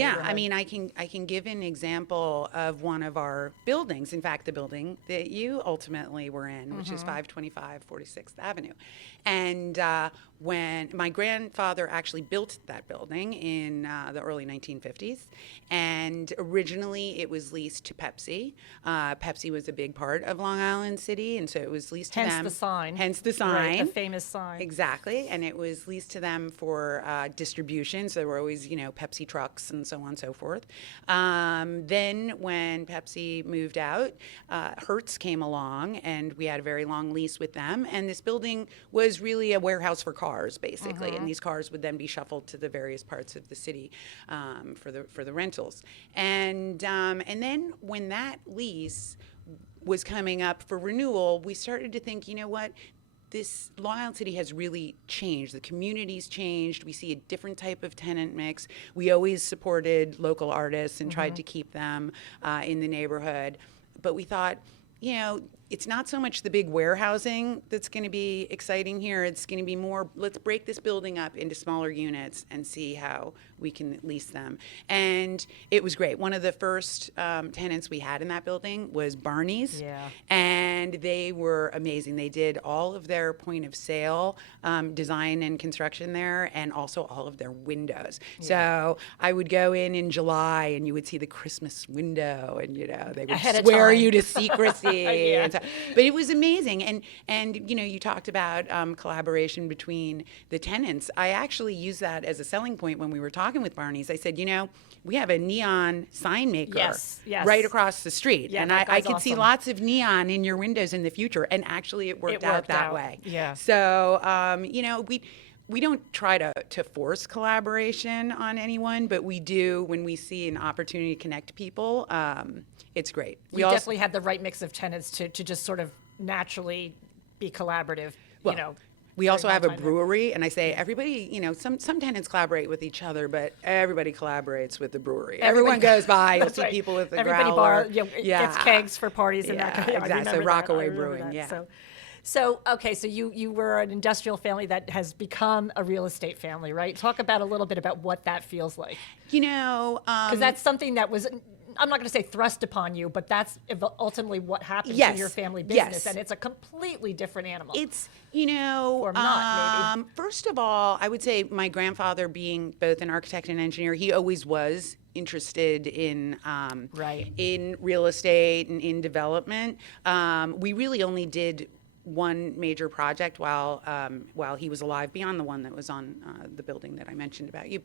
Yeah, neighborhood. I mean, I can give an example of one of our buildings. In fact, the building that you ultimately were in, which is 525 46th Avenue. And when my grandfather actually built that building in the early 1950s, and originally it was leased to Pepsi. Pepsi was a big part of Long Island City, and so it was leased to Hence them. the sign. Hence the sign. Right, the famous sign. Exactly, and it was leased to them for distribution. So there were always, Pepsi trucks and so on and so forth. Then when Pepsi moved out, Hertz came along, and we had a very long lease with them. And this building was really a warehouse for cars, basically. And these cars would then be shuffled to the various parts of the city for the rentals. And then when that lease was coming up for renewal, we started to think, you know what? This Long Island City has really changed. The community's changed. We see a different type of tenant mix. We always supported local artists and tried to keep them in the neighborhood. But we thought, it's not so much the big warehousing that's going to be exciting here. It's going to be more, let's break this building up into smaller units and see how we can lease them. And it was great. One of the first tenants we had in that building was Barney's. Yeah. And they were amazing. They did all of their point of sale design and construction there, and also all of their windows. Yeah. So I would go in July, and you would see the Christmas window, and they would swear you to secrecy. Yeah. And so, but it was amazing. And you talked about collaboration between the tenants. I actually used that as a selling point when we were talking with Barney's. I said, we have a neon sign maker Yes. right across the street. Yeah, and that I guy's could see awesome. lots of neon in your windows in the future. And actually it worked out that way. Yeah. So, we don't try to force collaboration on anyone, but we do when we see an opportunity to connect people. It's great. We definitely had the right mix of tenants to just sort of naturally be collaborative, We also during have my a time there. brewery, and I say everybody, some tenants collaborate with each other, but everybody collaborates with the brewery. Everyone goes by, you'll That's see right. people with the Everybody growler. gets kegs for parties and that kind of thing. Exactly. So I remember Rockaway that. I remember Brewing, that. yeah. So okay, so you were an industrial family that has become a real estate family, right? Talk about a little bit about what that feels like. Because that's something that was, I'm not going to say thrust upon you, but that's ultimately what happened Yes. to your family business, Yes. and it's a completely different animal. It's, Or not, maybe. First of all, I would say my grandfather being both an architect and engineer, he always was interested in Right. in real estate and in development. We really only did one major project while he was alive, beyond the one that was on the building that I mentioned about you.